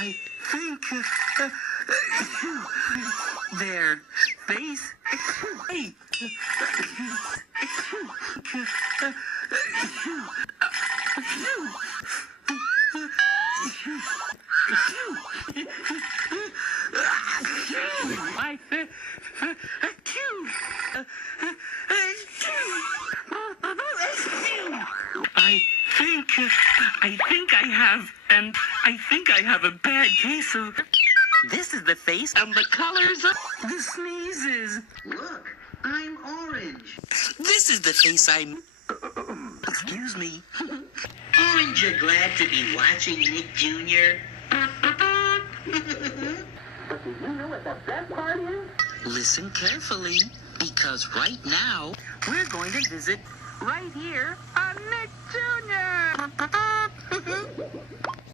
I think their face. Hey. I have a bad case of... This is the face and the colors of the sneezes. Look, I'm orange. This is the face I'm... Excuse me. Aren't you glad to be watching Nick Jr.? But do you know what the best part is? Listen carefully, because right now, we're going to visit right here